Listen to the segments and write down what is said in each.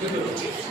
Gracias.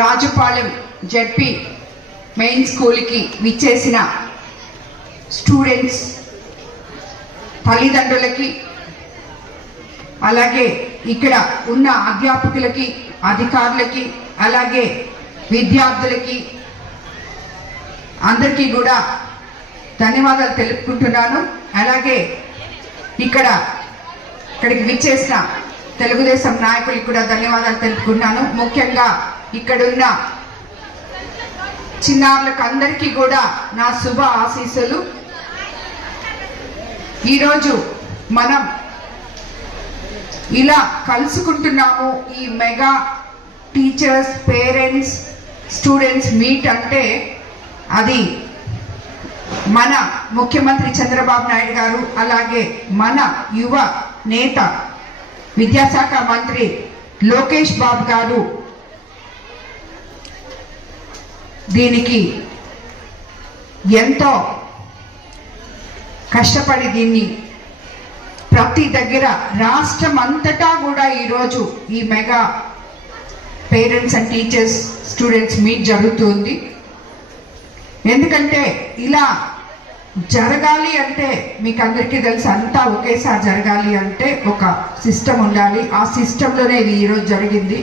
Rajupalem ZP main స్కూల్కి విచ్చేసిన students తల్లిదండ్రులకి అలాగే ఇక్కడ ఉన్న అధ్యాపకులకి అధికారులకి అలాగే విద్యార్థులకి అందరికీ కూడా ధన్యవాదాలు తెలుపుకుంటున్నాను. అలాగే ఇక్కడ ఇక్కడికి విచ్చేసిన తెలుగుదేశం నాయకులకు కూడా ధన్యవాదాలు తెలుపుకున్నాను ముఖ్యంగా ఇక్కడున్న చిన్నారులకు అందరికీ కూడా నా శుభ ఆశీస్సులు. ఈరోజు మనం ఇలా కలుసుకుంటున్నాము ఈ mega teachers parents students meet అంటే అది మన ముఖ్యమంత్రి చంద్రబాబు నాయుడు గారు అలాగే మన యువ నేత విద్యాశాఖ మంత్రి లోకేష్ బాబు గారు దీనికి ఎంతో కష్టపడి దీన్ని ప్రతి దగ్గర రాష్ట్రం అంతటా కూడా ఈరోజు ఈ mega parents and teachers students meet జరుగుతుంది. ఎందుకంటే ఇలా జరగాలి అంటే మీకు అందరికీ తెలుసు అంతా ఒకేసారి జరగాలి అంటే ఒక సిస్టమ్ ఉండాలి. ఆ సిస్టంలోనే ఇది ఈరోజు జరిగింది.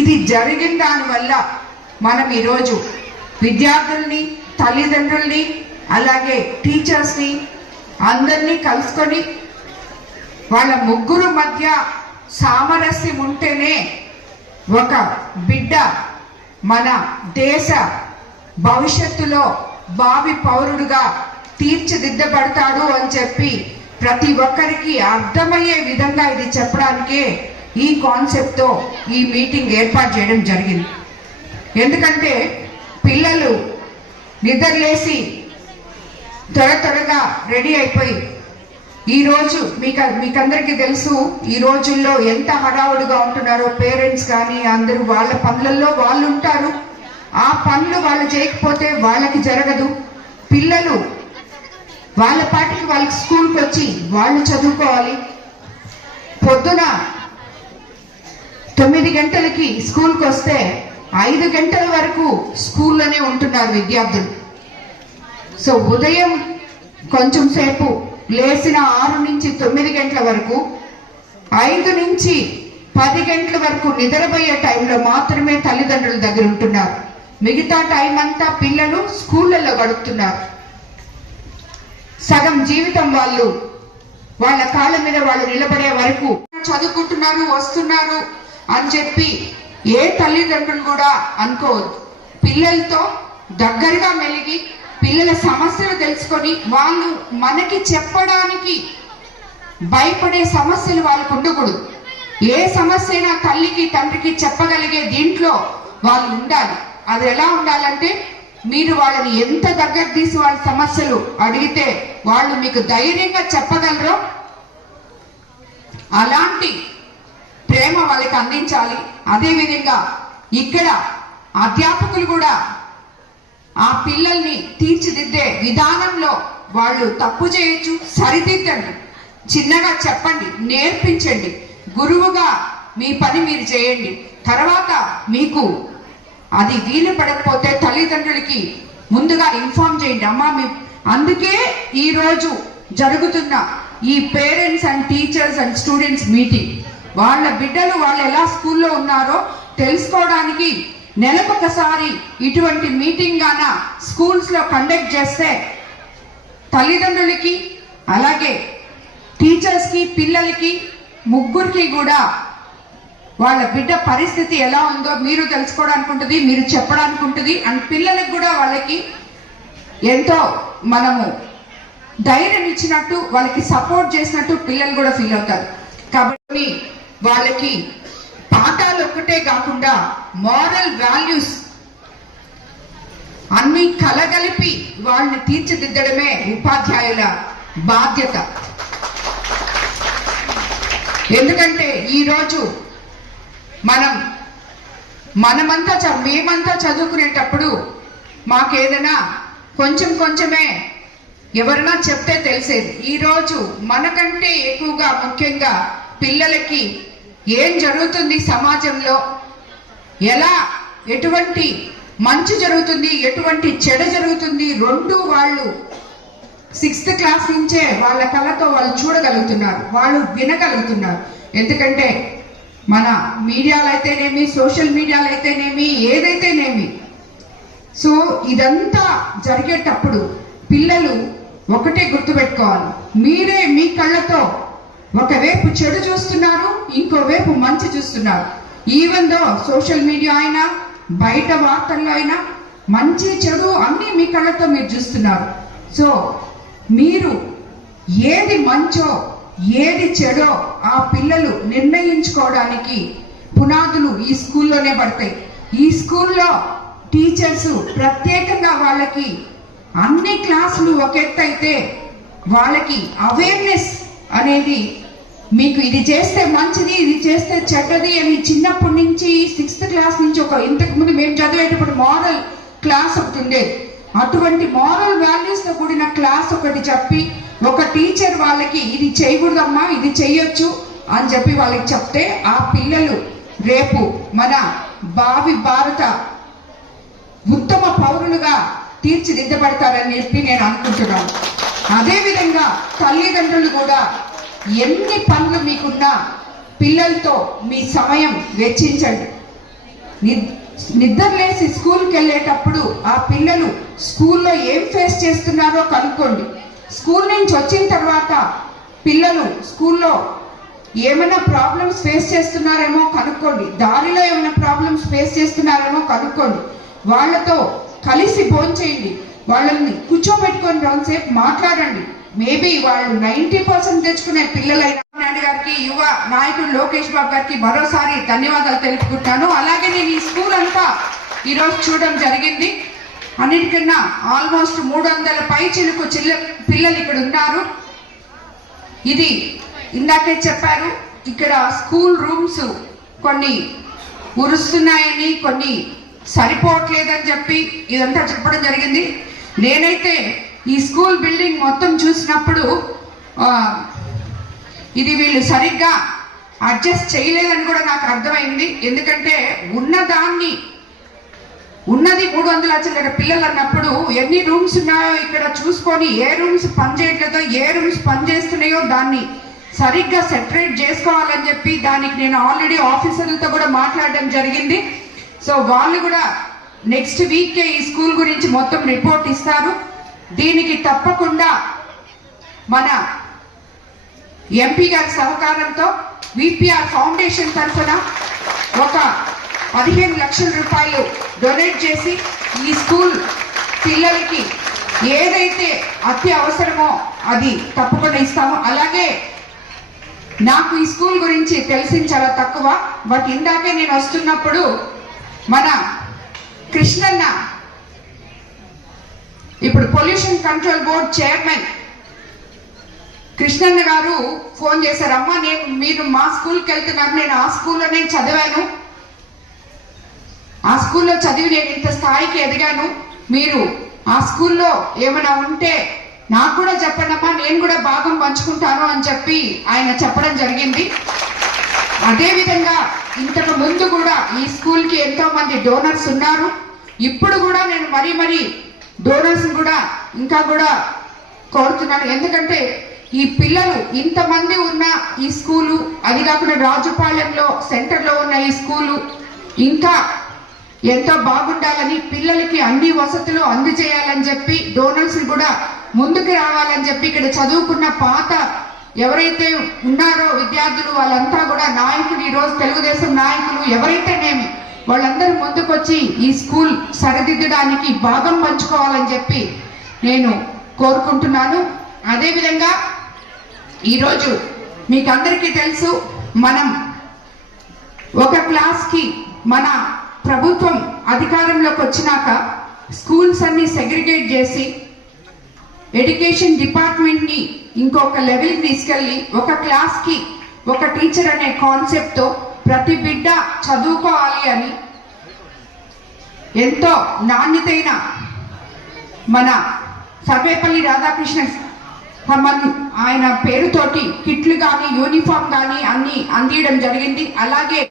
ఇది జరిగిన దానివల్ల మనం ఈరోజు విద్యార్థుల్ని తల్లిదండ్రుల్ని అలాగే టీచర్స్ని అందరినీ కలుసుకొని వాళ్ళ ముగ్గురు మధ్య సామరస్యం ఉంటేనే ఒక బిడ్డ మన దేశ భవిష్యత్తులో భావి పౌరుడుగా తీర్చిదిద్దబడతాడు అని చెప్పి ప్రతి ఒక్కరికి అర్థమయ్యే విధంగా ఇది చెప్పడానికే ఈ కాన్సెప్ట్తో ఈ మీటింగ్ ఏర్పాటు చేయడం జరిగింది. ఎందుకంటే పిల్లలు నిద్రలేసి త్వర త్వరగా రెడీ అయిపోయి ఈరోజు మీకు మీకందరికీ తెలుసు ఈ రోజుల్లో ఎంత హడావుడిగా ఉంటున్నారో పేరెంట్స్ కానీ అందరూ వాళ్ళ పనులలో వాళ్ళు ఉంటారు ఆ పనులు వాళ్ళు చేయకపోతే వాళ్ళకి జరగదు. పిల్లలు వాళ్ళ పాటికి వాళ్ళకి స్కూల్కి వచ్చి వాళ్ళు చదువుకోవాలి. పొద్దున తొమ్మిది గంటలకి స్కూల్కి వస్తే ఐదు గంటల వరకు స్కూల్లోనే ఉంటున్నారు విద్యార్థులు. సో ఉదయం కొంచెం సేపు లేచిన ఆరు నుంచి తొమ్మిది గంటల వరకు ఐదు నుంచి పది గంటల వరకు నిద్రపోయే టైంలో మాత్రమే తల్లిదండ్రుల దగ్గర ఉంటున్నారు. మిగతా టైం అంతా పిల్లలు స్కూళ్ళల్లో గడుపుతున్నారు. సగం జీవితం వాళ్ళు వాళ్ళ కాళ్ళ మీద వాళ్ళు నిలబడే వరకు చదువుకుంటున్నారు వస్తున్నారు అని చెప్పి ఏ తల్లిదండ్రులు కూడా అనుకోవద్దు. పిల్లలతో దగ్గరగా మెలిగి పిల్లల సమస్యలు తెలుసుకొని వాళ్ళు మనకి చెప్పడానికి భయపడే సమస్యలు వాళ్ళకు ఉండకూడదు. ఏ సమస్య అయినా తల్లికి తండ్రికి చెప్పగలిగే దీంట్లో వాళ్ళు ఉండాలి. అది ఎలా ఉండాలంటే మీరు వాళ్ళని ఎంత దగ్గర తీసి వాళ్ళ సమస్యలు అడిగితే వాళ్ళు మీకు ధైర్యంగా చెప్పగలరో అలాంటి ప్రేమ వాళ్ళకి అందించాలి. అదేవిధంగా ఇక్కడ అధ్యాపకులు కూడా ఆ పిల్లల్ని తీర్చిదిద్దే విధానంలో వాళ్ళు తప్పు చేయొచ్చు సరిదిద్దండి. చిన్నగా చెప్పండి నేర్పించండి. గురువుగా మీ పని మీరు చేయండి. తర్వాత మీకు అది వీలు పడకపోతే తల్లిదండ్రులకి ముందుగా ఇన్ఫార్మ్ చేయండి. అమ్మా మీ అందుకే ఈరోజు జరుగుతున్న ఈ parents and teachers and students meeting. వాళ్ళ బిడ్డలు వాళ్ళు ఎలా స్కూల్లో ఉన్నారో తెలుసుకోవడానికి నెలకొకసారి ఇటువంటి మీటింగ్ గాన స్కూల్స్లో కండక్ట్ చేస్తే తల్లిదండ్రులకి అలాగే టీచర్స్కి పిల్లలకి ముగ్గురికి కూడా వాళ్ళ బిడ్డ పరిస్థితి ఎలా ఉందో మీరు తెలుసుకోవడానికి ఉంటుంది మీరు చెప్పడానికి ఉంటుంది అండ్ పిల్లలకు కూడా వాళ్ళకి ఎంతో మనము ధైర్యం ఇచ్చినట్టు వాళ్ళకి సపోర్ట్ చేసినట్టు పిల్లలు కూడా ఫీల్ అవుతారు. కాబట్టి వాళ్ళకి పాఠాలు ఒక్కటే కాకుండా మారల్ వాల్యూస్ అన్ని కలగలిపి వాళ్ళని తీర్చిదిద్దడమే ఉపాధ్యాయుల బాధ్యత. ఎందుకంటే ఈరోజు మనం మనమంతా చ- మేమంతా చదువుకునేటప్పుడు మాకేదైనా కొంచెం కొంచెమే ఎవరైనా చెప్తే తెలిసేది. ఈరోజు మనకంటే ఎక్కువగా ముఖ్యంగా పిల్లలకి ఏం జరుగుతుంది సమాజంలో? ఎలా? ఎటువంటి మంచి జరుగుతుంది? ఎటువంటి చెడ జరుగుతుంది? రెండు వాళ్ళు సిక్స్త్ క్లాస్ నుంచే వాళ్ళ కళతో వాళ్ళు చూడగలుగుతున్నారు వాళ్ళు వినగలుగుతున్నారు. ఎందుకంటే మన మీడియాలో అయితేనేమి సోషల్ మీడియాలో అయితేనేమి ఏదైతేనేమి. సో ఇదంతా జరిగేటప్పుడు పిల్లలు ఒకటే గుర్తుపెట్టుకోవాలి. మీరే మీ కళ్ళతో ఒకవైపు చెడు చూస్తున్నారు ఇంకోవైపు మంచి చూస్తున్నారు. ఈవెన్ దో సోషల్ మీడియా అయినా బయట వార్తల్లో అయినా మంచి చెడు అన్నీ మీ కళ్ళతో మీరు చూస్తున్నారు. సో మీరు ఏది మంచో ఏది చెడో ఆ పిల్లలు నిర్ణయించుకోవడానికి పునాదులు ఈ స్కూల్లోనే పడతాయి. ఈ స్కూల్లో టీచర్స్ ప్రత్యేకంగా వాళ్ళకి అన్ని క్లాసులు ఒక ఎత్తు అయితే వాళ్ళకి అవేర్నెస్ అనేది మీకు ఇది చేస్తే మంచిది ఇది చేస్తే చెడ్డది అని చిన్నప్పటి నుంచి సిక్స్త్ క్లాస్ నుంచి ఒక ఇంతకు ముందు మేము చదివేటప్పుడు మారల్ క్లాస్ ఒకటి ఉండేది. అటువంటి మారల్ వాల్యూస్తో కూడిన క్లాస్ ఒకటి చెప్పి ఒక టీచర్ వాళ్ళకి ఇది చేయకూడదమ్మా ఇది చెయ్యొచ్చు అని చెప్పి వాళ్ళకి చెప్తే ఆ పిల్లలు రేపు మన భావి భారత ఉత్తమ పౌరులుగా తీర్చిదిద్దబడతారని చెప్పి నేను అనుకుంటున్నాను. అదేవిధంగా తల్లిదండ్రులు కూడా ఎన్ని పనులు మీకున్నా పిల్లలతో మీ సమయం వెచ్చించండి. ని- నిద్రలేసి స్కూల్కి వెళ్ళేటప్పుడు ఆ పిల్లలు స్కూల్లో ఏం ఫేస్ చేస్తున్నారో కనుక్కోండి. స్కూల్ నుంచి వచ్చిన తర్వాత పిల్లలు స్కూల్లో ఏమైనా ప్రాబ్లమ్స్ ఫేస్ చేస్తున్నారేమో కనుక్కోండి. దారిలో ఏమైనా ప్రాబ్లమ్స్ ఫేస్ చేస్తున్నారేమో కనుక్కోండి. వాళ్ళతో కలిసి భోంచేయండి. వాళ్ళని కూర్చోబెట్టుకొని సేపు మాట్లాడండి. మేబీ వాళ్ళు నైంటీ పర్సెంట్ తెచ్చుకునే పిల్లలైన నాయుడు గారికి యువ నాయకుడు లోకేష్ బాబు గారికి మరోసారి ధన్యవాదాలు తెలుపుకుంటాను అలాగే నేను ఈ స్కూల్ అంతా ఈరోజు చూడడం జరిగింది. అన్నిటికన్నా ఆల్మోస్ట్ మూడు వందల పై చిలుకు చిల్ల పిల్లలు ఇక్కడ ఉన్నారు. ఇది ఇందాకే చెప్పారు ఇక్కడ స్కూల్ రూమ్స్ కొన్ని ఉరుస్తున్నాయని కొన్ని సరిపోవట్లేదని చెప్పి ఇదంతా చెప్పడం జరిగింది. నేనైతే ఈ స్కూల్ బిల్డింగ్ మొత్తం చూసినప్పుడు ఇది వీళ్ళు సరిగ్గా అడ్జస్ట్ చేయలేదని కూడా నాకు అర్థమైంది. ఎందుకంటే ఉన్నదాన్ని ఉన్నది మూడు వందల చిల్లర పిల్లలు అన్నప్పుడు ఎన్ని రూమ్స్ ఉన్నాయో ఇక్కడ చూసుకొని ఏ రూమ్స్ పనిచేయట్లేదో ఏ రూమ్స్ పనిచేస్తున్నాయో దాన్ని సరిగ్గా సెపరేట్ చేసుకోవాలని చెప్పి దానికి నేను ఆల్రెడీ ఆఫీసర్లతో కూడా మాట్లాడడం జరిగింది. సో వాళ్ళు కూడా నెక్స్ట్ వీకే ఈ స్కూల్ గురించి మొత్తం రిపోర్ట్ ఇస్తారు. దీనికి తప్పకుండా మన ఎంపీ గారి సహకారంతో విపిఆర్ ఫౌండేషన్ తరఫున ఒక పదిహేను లక్షల రూపాయలు డొనేట్ చేసి ఈ స్కూల్ పిల్లలకి ఏదైతే అతి అవసరమో అది తప్పకుండా ఇస్తాము. అలాగే నాకు ఈ స్కూల్ గురించి తెలిసింది చాలా తక్కువ బట్ ఇందాకే నేను వస్తున్నప్పుడు మన కృష్ణన్న ఇప్పుడు పొల్యూషన్ కంట్రోల్ బోర్డ్ చైర్మన్ కృష్ణన్న గారు ఫోన్ చేశారు అమ్మా నేను మీరు మా స్కూల్కి వెళ్తున్నారు నేను ఆ స్కూల్లో నేను చదివాను. ఆ స్కూల్లో చదివి నేను ఇంత స్థాయికి ఎదిగాను. మీరు ఆ స్కూల్లో ఏమైనా ఉంటే నాకు కూడా చెప్పండమ్మా నేను కూడా భాగం పంచుకుంటాను అని చెప్పి ఆయన చెప్పడం జరిగింది. అదేవిధంగా ఇంతకు ముందు కూడా ఈ స్కూల్కి ఎంతో మంది డోనర్స్ ఉన్నారు. ఇప్పుడు కూడా నేను మరీ మరీ డోనర్స్ కూడా ఇంకా కూడా కోరుతున్నాను. ఎందుకంటే ఈ పిల్లలు ఇంతమంది ఉన్న ఈ స్కూలు అది కాకుండా రాజుపాలెంలో సెంటర్లో ఉన్న ఈ స్కూలు ఇంకా ఎంతో బాగుండాలని పిల్లలకి అన్ని వసతులు అందజేయాలని చెప్పి డోనర్స్ కూడా ముందుకు రావాలని చెప్పి ఇక్కడ చదువుకున్న పాత ఎవరైతే ఉన్నారో విద్యార్థులు వాళ్ళంతా కూడా నాయకులు ఈ రోజు తెలుగుదేశం నాయకులు ఎవరైతేనేమి వాళ్ళందరూ ముందుకొచ్చి ఈ స్కూల్ సరిదిద్దడానికి భాగం పంచుకోవాలని చెప్పి నేను కోరుకుంటున్నాను. అదేవిధంగా ఈరోజు మీకు అందరికీ తెలుసు మనం ఒక క్లాస్కి మన ప్రభుత్వం అధికారంలోకి వచ్చినాక స్కూల్స్ అన్ని సెగ్రిగేట్ చేసి ఎడ్యుకేషన్ డిపార్ట్మెంట్ని ఇంకొక లెవెల్కి తీసుకెళ్ళి ఒక క్లాస్కి ఒక టీచర్ అనే కాన్సెప్ట్తో ప్రతి బిడ్డ చదువుకోవాలి అని ఎంతో నాణ్యతైన మన సర్వేపల్లి రాధాకృష్ణ మన ఆయన పేరుతోటి కిట్లు కానీ యూనిఫామ్ కానీ అన్ని అందియడం జరిగింది. అలాగే